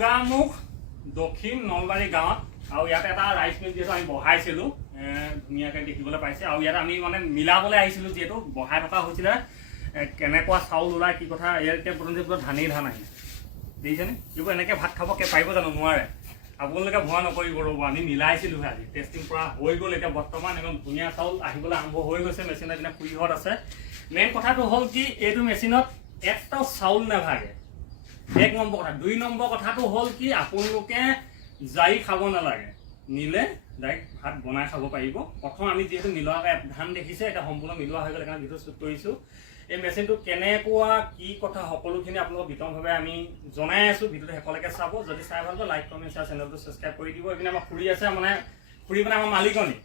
গোগামুখ দক্ষিণ নলবাৰী গাঁৱত আৰু ইয়াত এটা ৰাইচ মিল যিহেতু আমি বহাইছিলোঁ ধুনীয়াকৈ দেখিবলৈ পাইছে আৰু ইয়াত আমি মানে মিলাবলৈ আহিছিলোঁ যিহেতু বহাই থকা হৈছিলে কেনেকুৱা চাউল ওলাই কি কথা ইয়াত এতিয়া প্ৰথমতে ধানেই ধান আহিছে দেখিছেনে এইবোৰ এনেকৈ ভাত খাব পাৰিব জানো নোৱাৰে আপোনালোকে ভয় নকৰিব ৰ'ব আমি মিলাইছিলোঁহে আজি টেষ্টিং কৰা হৈ গ'ল এতিয়া বৰ্তমান একদম ধুনীয়া চাউল আহিবলৈ আৰম্ভ হৈ গৈছে মেচিনত এতিয়া খুৰীহঁত আছে মেইন কথাটো হ'ল কি এইটো মেচিনত এটাও চাউল নাভাগে 1 নম্বৰ কথা 2 নম্বৰ কথাটো হ'ল কি আপোনালোকে যাই খাব নালাগে নিলে ডাইৰেক্ট ভাত বনাই খাব পাৰিব প্ৰথম আমি যিহেতু মিলোৱাকৈ ধান দেখিছে এটা সম্পূৰ্ণ মিলোৱা হৈ গ'ল কাৰণে ভিডিঅ' শ্বুট কৰিছোঁ এই মেচিনটো কেনেকুৱা কি কথা সকলোখিনি আপোনালোকক বিতংভাৱে আমি জনাই আছোঁ ভিডিঅ'টো শেষলৈকে চাব যদি চাই ভাল পায় লাইক কমেণ্ট শ্বেয়াৰ চেনেলটো ছাবস্ক্ৰাইব কৰি দিব এইপিনে আমাৰ খুৰী আছে মানে খুৰী মানে আমাৰ মালিকনী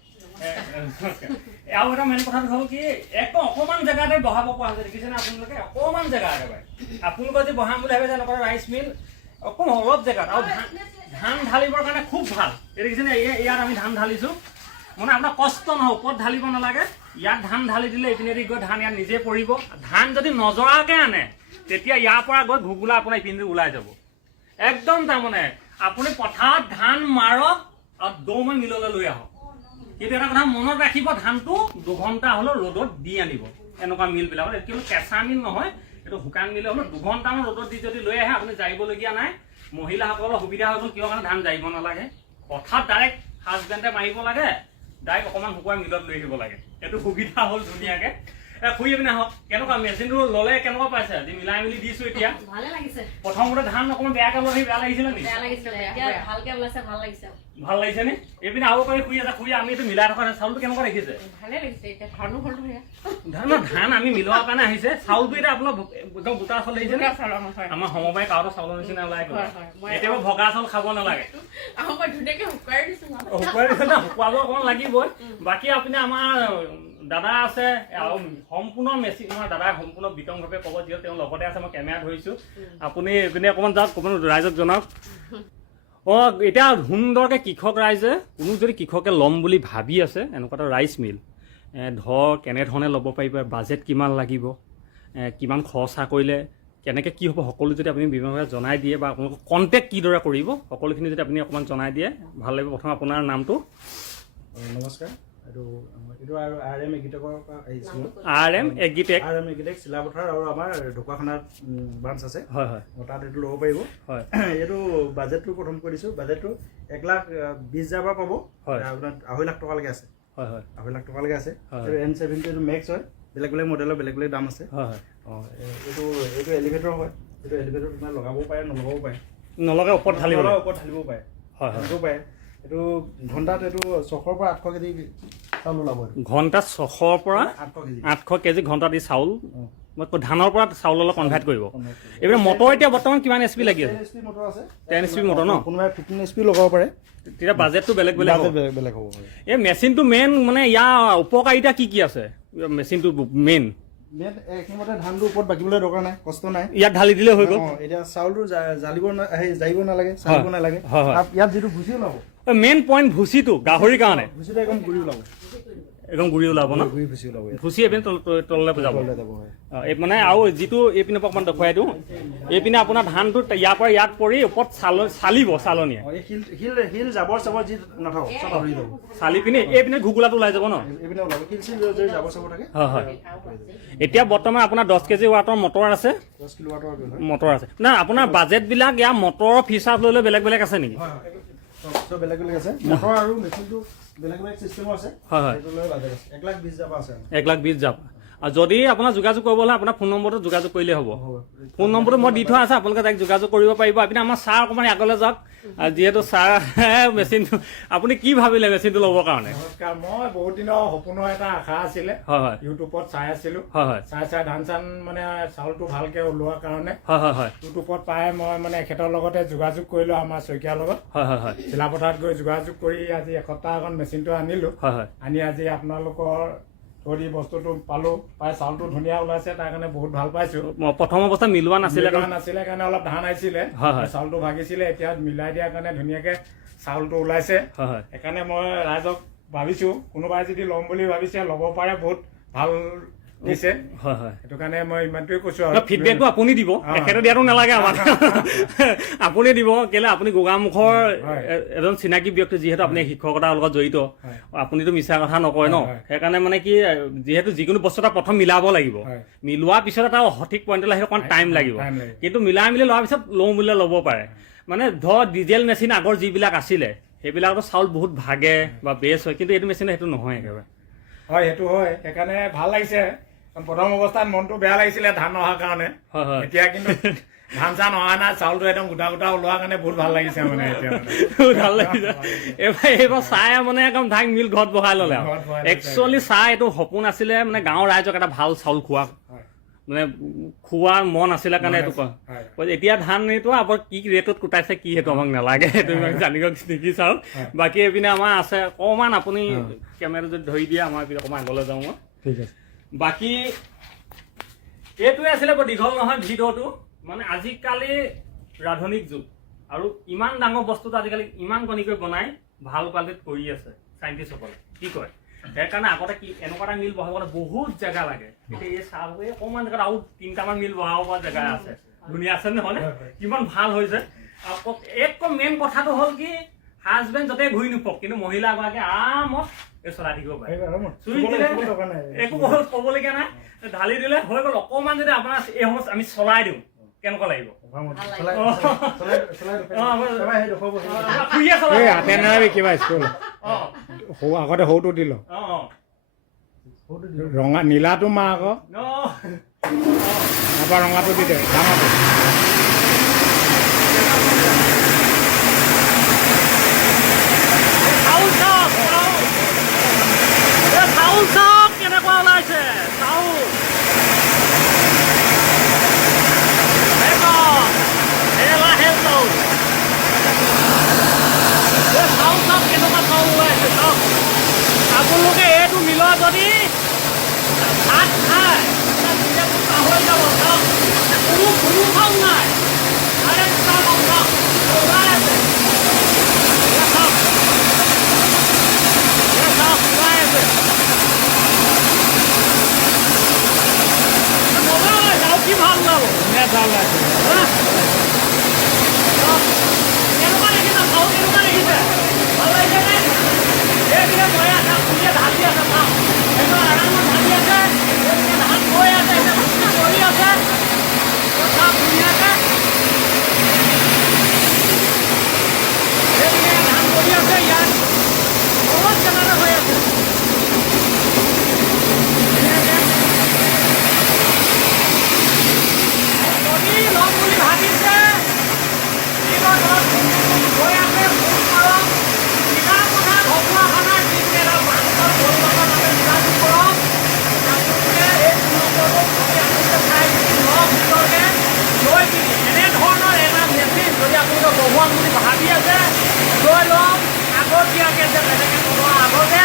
আৰু এটা মেইন কথাটো হ'ল কি একদম অকণমান জেগাতে বহাব পৰা হৈছে দেখিছেনে আপোনালোকে অকণমান জেগা একেবাৰে আপোনালোকে যদি বহাম বুলি ভাবে যে এনেকুৱা ৰাইচ মিল অকণ অলপ জেগাত আৰু ধান ঢালিবৰ কাৰণে খুব ভাল এই দেখিছেনে ইয়াত আমি ধান ঢালিছোঁ মানে আপোনাৰ কষ্ট নহয় ওপৰত ঢালিব নালাগে ইয়াত ধান ঢালি দিলে এইপিনেদি গৈ ধান ইয়াত নিজে পৰিব ধান যদি নজৰাকৈ আনে তেতিয়া ইয়াৰ পৰা গৈ ঘুগুলা আপোনাৰ ইপিনেদি ওলাই যাব একদম তাৰমানে আপুনি পথাৰত ধান মাৰক আৰু দৌমাই মিললৈ লৈ আহক কিন্তু এটা কথা মনত ৰাখিব ধানটো 2 ঘণ্টা হ'লেও ৰ'দত দি আনিব এনেকুৱা মিলবিলাকত কিন্তু কেঁচা মিল নহয় এইটো শুকান মিলে হ'লেও 2 ঘণ্টামান ৰ'দত দি যদি লৈ আহে আপুনি যাৰিবলগীয়া নাই মহিলাসকলৰ সুবিধা হৈ গ'ল কিয় কাৰণে ধান যাৰিব নালাগে পথাৰত ডাইৰেক্ট হাজবেণ্ডে মাৰিব লাগে ডাইৰেক্ট অকণমান শুকুৱাই মিলত লৈ আহিব লাগে এইটো সুবিধা হ'ল ধুনীয়াকৈ খুৰি পিনে আহক কেনেকুৱা মেচিনটো ল'লে কেনেকুৱা পাইছে আজি মিলাই মিলি দিছোঁ এতিয়া ভালে লাগিছে প্ৰথমতে ধান অকণমান বেয়াকৈ লৈ বেয়া লাগিছিলে নেকি বেয়া লাগিছিলে এতিয়া ভালকৈ ওলাইছে ভাল লাগিছে ভাল লাগিছে নে এইপিনে আৰু পাৰি খুৰি এটা খুৰি আমি এইটো মিলাই থকা চাউলটো কেনেকুৱা দেখিছে ভালে লাগিছে এতিয়া ধানো হ'ল ধান আমি মিলোৱাৰ কাৰণে আহিছে চাউলটো এতিয়া আপোনাৰ একদম গোটা চাউল আহিছে নে আমাৰ সমবায় কাৰোতো চাউলৰ নিচিনা ওলাই গ'ল এতিয়া ভগা চাউল খাব নালাগে শুকুৱাই দিছে না শুকুৱাব অকণমান লাগিবই বাকী আপুনি আমাৰ দাদা আছে আৰু সম্পূৰ্ণ মেচিন আমাৰ দাদাই সম্পূৰ্ণ বিতংভাৱে ক'ব যিহেতু তেওঁ লগতে আছে মই কেমেৰা ধৰিছোঁ আপুনি এইপিনে অকণমান যাওক অকণমান ৰাইজক জনাওক এতিয়া সুন্দৰকৈ কৃষক ৰাইজে কোনো যদি কৃষকে ল'ম বুলি ভাবি আছে এনেকুৱা এটা ৰাইচ মিল ধৰ কেনেধৰণে ল'ব পাৰিব বাজেট কিমান লাগিব কিমান খৰচা কৰিলে কেনেকৈ কি হ'ব সকলো যদি আপুনি বিভিন্নভাৱে জনাই দিয়ে বা আপোনালোকক কণ্টেক্ট কিদৰে কৰিব সকলোখিনি যদি আপুনি অকণমান জনাই দিয়ে ভাল লাগিব প্ৰথম আপোনাৰ নামটো নমস্কাৰ এইটো আৰু RM এগ্ৰিটেকৰ পৰা আহিছিলোঁ RM এগ্ৰিটেক চিলাপথাৰ আৰু আমাৰ ঢকুৱাখানাত ব্ৰাঞ্চ আছে হয় হয় তাত এইটো ল'ব পাৰিব হয় এইটো বাজেটটো প্ৰথম কৰি দিছোঁ বাজেটটো 1,20,000 পৰা পাব আপোনাৰ 2.5 লাখ টকালৈকে আছে হয় হয় 2.5 লাখ টকালৈকে আছে এইটো N70 এইটো মেক্স হয় বেলেগ বেলেগ মডেলৰ বেলেগ বেলেগ দাম আছে হয় হয় এইটো এলিভেটৰ হয় এইটো এলিভেটৰ তোমাৰ লগাবও পাৰে নলগাবও পাৰে নলগাই ওপৰত ঢালিব পাৰে হয় হয় পাৰে এইটো ঘণ্টাত এইটো 600 পৰা 800 কেজি চাউল ওলাব ঘণ্টাত 600 পৰা 800 কেজি ঘণ্টাত এই চাউল ধানৰ পৰা চাউললৈ কনভাৰ্ট কৰিব এইবিলাক মটৰ এতিয়া বৰ্তমান কিমান SP লাগি আছে 10 SP মটৰ ন কোনোবাই 15 SP লগাব পাৰে তেতিয়া বাজেটটো বেলেগ বেলেগ হ'ব এই মেচিনটো মেইন মানে ইয়াৰ উপকাৰিতা কি কি আছে মেচিনটো মেইন এইখিনিমতে ধানটো ওপৰত বাকিবলৈ দৰকাৰ নাই কষ্ট নাই ইয়াত ঢালি দিলে হৈ গ'ল এতিয়া চাউলটো জাৰিব নালাগে চালিব নালাগে ইয়াত যিটো ভুচি ওলাব মেইন পইণ্ট ভুচিটো গাহৰিৰ কাৰণে ভুচিটো একদম গুৰি ওলাব একদম গুৰি ওলাব ন গুৰি ভুচি ওলাব ভুচি এইপিনে তললৈ যাব এই মানে আৰু যিটো এইপিনে অকণমান দেখুৱাই দিওঁ এইপিনে আপোনাৰ ধানটো ইয়াৰ পৰা ইয়াত পৰি ওপৰত চালিব চালনীয়ে শিল জাবৰ চাবৰ যি নাথাকক চব আহৰি যাব চালি পিনে এইপিনে ঘুগুলাটো ওলাই যাব ন এইপিনে ওলাব শিল চিল জাবৰ চাবৰ থাকে হয় হয় এতিয়া বৰ্তমান আপোনাৰ 10 কেজি ৱাটৰ মটৰ আছে 10 কিলো ৱাটৰ মটৰ আছে না আপোনাৰ বাজেটবিলাক ইয়াৰ মটৰৰ ফিচাৰ্ছ লৈ বেলেগ বেলেগ আছে নেকি চব বেলেগ বেলেগ আছে মটৰ আৰু মেচিনটো বেলেগ বেলেগ চিষ্টেমৰ আছে হয় হয় সেইটো লৈ বাজেট আছে 1,20,000 আছে 1,20,000 আৰু যদি আপোনাৰ যোগাযোগ কৰিব হ'লে আপোনাৰ ফোন নম্বৰটো যোগাযোগ কৰিলে হ'ব ফোন নম্বৰটো মই দি থোৱা আছে আপোনালোকে তাইক যোগাযোগ কৰিব পাৰিব আপুনি আমাৰ ছাৰ অকণমান আগলৈ যাওক যিহেতু ছাৰ মেচিনটো আপুনি কি ভাবিলে মেচিনটো ল'বৰ কাৰণে নমস্কাৰ মই বহুত দিনৰ সপোনৰ এটা আশা আছিলে হয় হয় ইউটিউবত চাই আছিলো হয় হয় চাই ধান চান মানে চাউলটো ভালকে ওলোৱাৰ কাৰণে হয় হয় হয় ইউটিউবত পাই মই মানে এখেতৰ লগতে যোগাযোগ কৰিলো আমাৰ শইকীয়াৰ লগত হয় হয় হয় চিলাপথাৰত গৈ যোগাযোগ কৰি আজি এসপ্তাহ আগত মেচিনটো আনিলো হয় হয় আনি আজি আপোনালোকৰ ধৰি বস্তুটো পালো পাই চাউলটো ধুনীয়া ওলাইছে তাৰ কাৰণে বহুত ভাল পাইছো প্ৰথম অৱস্থাত মিলোৱা নাছিলে কাৰণে অলপ ধান আহিছিলে চাউলটো ভাগিছিলে এতিয়া মিলাই দিয়াৰ কাৰণে ধুনীয়াকে চাউলটো ওলাইছে সেইকাৰণে মই ৰাইজক ভাবিছো কোনোবাই যদি ল'ম বুলি ভাবিছে ল'ব পাৰে বহুত ভাল দিছে হয় হয় সেইটো কাৰণে মই ইমানটোৱে কৈছো আৰু ফিডবেকটো আপুনি দিব তেখেতে দিয়াটো নালাগে আমাৰ আপুনি দিব কেলে আপুনি গোগামুখৰ এজন চিনাকি ব্যক্তি যিহেতু আপুনি শিক্ষকতাৰ লগত জড়িত আপুনিতো মিছা কথা নকয় ন সেইকাৰণে মানে কি যিহেতু যিকোনো বস্তু এটা প্ৰথম মিলাব লাগিব মিলোৱাৰ পিছত এটা সঠিক পইণ্টলৈ আহিলে অকণ টাইম লাগিব কিন্তু মিলাই মিলি লোৱাৰ পিছত লওঁ বুলিলে ল'ব পাৰে মানে ধৰ ডিজেল মেচিন আগৰ যিবিলাক আছিলে সেইবিলাকতো চাউল বহুত ভাগে বা বেছ হয় কিন্তু এইটো মেচিনে সেইটো নহয় একেবাৰে হয় সেইটো হয় সেইকাৰণে ভাল লাগিছে প্ৰথম অৱস্থাত মনটো বেয়া লাগিছিলে ধান অহাৰ কাৰণে এতিয়া কিন্তু ধান চান অহা নাই চাউলটো একদম গোটা গোটা ওলোৱাৰ কাৰণে বহুত ভাল লাগিছে মানে এতিয়া ভাল লাগিছে এইবাৰ চাই মানে একদম ধান মিল ঘৰত বহাই ল'লে আৰু একচুৱেলি চাহ এইটো সপোন আছিলে মানে গাঁৱৰ ৰাইজক এটা ভাল চাউল খোৱা মানে খোৱাৰ মন আছিলে কাৰণে এইটো কয় এতিয়া ধান এইটো আপোনাৰ কি ৰেটত কুটাইছে কি সেইটো আমাক নালাগে সেইটো জানিব দেখি চাওঁ বাকী এইপিনে আমাৰ আছে অকণমান আপুনি কেমেৰা যদি ধৰি দিয়ে আমাৰ অকণমান আগলৈ যাওঁ মই ঠিক আছে বাকী এইটোৱে আছিলে বৰ দীঘল নহয় ভিডিঅ'টো মানে আজিকালি আধুনিক যুগ আৰু ইমান ডাঙৰ বস্তুটো আজিকালি ইমান কণীকৈ বনাই ভাল কোৱালিটিত কৰি আছে চাইণ্টিষ্টসকলে কি কয় সেইকাৰণে আগতে কি এনেকুৱা এটা মিল বহাবলৈ বহুত জেগা লাগে এতিয়া এই চাহ অকণমান জেগাত আৰু 3টামান মিল বহাব পৰা জেগা আছে ধুনীয়া আছে নহয়নে কিমান ভাল হৈছে একদম মেইন কথাটো হ'ল কি হাজবেণ্ড য'তে ঘূৰি নোপক কিন্তু মহিলা এগৰাকী আৰামত চলাই থাকিব পাৰে চুই দিলে একো ক'বলগীয়া নাই ঢালি দিলে হৈ গ'ল অকণমান যদি আপোনাৰ এই সময়ত আমি চলাই দিওঁ কেনেকুৱা লাগিব কিবা স্কুল আগতে সৰুটো দিল ৰঙা নীলাটো মা আকৌ তাৰপৰা ৰঙাটো দি দে ডাঙৰটো কেনেকুৱা ওলাইছে চাউল আপোনালোকে এইটো মিলৰ যদি ভাত খায় পাহৰি যাব চাওক কোনো খাও নাই ওলাই আছে ওলাই আছে চাওক কি ভাল ওলাব ভাল লাগিছে কেনেকুৱা দেখিছে চাউল কেনেকুৱা দেখিছে ভাল লাগিছে নে এইপিনে মই আছে খুলিয়ে ঢালি আছে চাওক একদম আৰামত ঢালি আছে এইপিনে ধান গৈ আছে এতিয়া কৰি আছে চাওক ধুনীয়াকৈ এইপিনে ধান কৰি আছে ইয়াত বহুত কেনেদৰে হৈ আছে যদি লম বুলি ভাবিছে গৈ আছে ফোন কৰক কিনা কথা ঢকুৱাখানাৰ যিটো এটা মাংসৰ পৰিমাণৰ বাবে যোগাযোগ কৰক আপোনালোকে এই নম্বৰটো আপোনালোকে চাই লওক ভিতৰতে লৈ কিনি এনেধৰণৰ এটা মেচিন যদি আপোনালোকে বহুৱাম বুলি ভাবি আছে লৈ লওক আগতীয়াকৈ যে তেনেকৈ ক'ব আগতে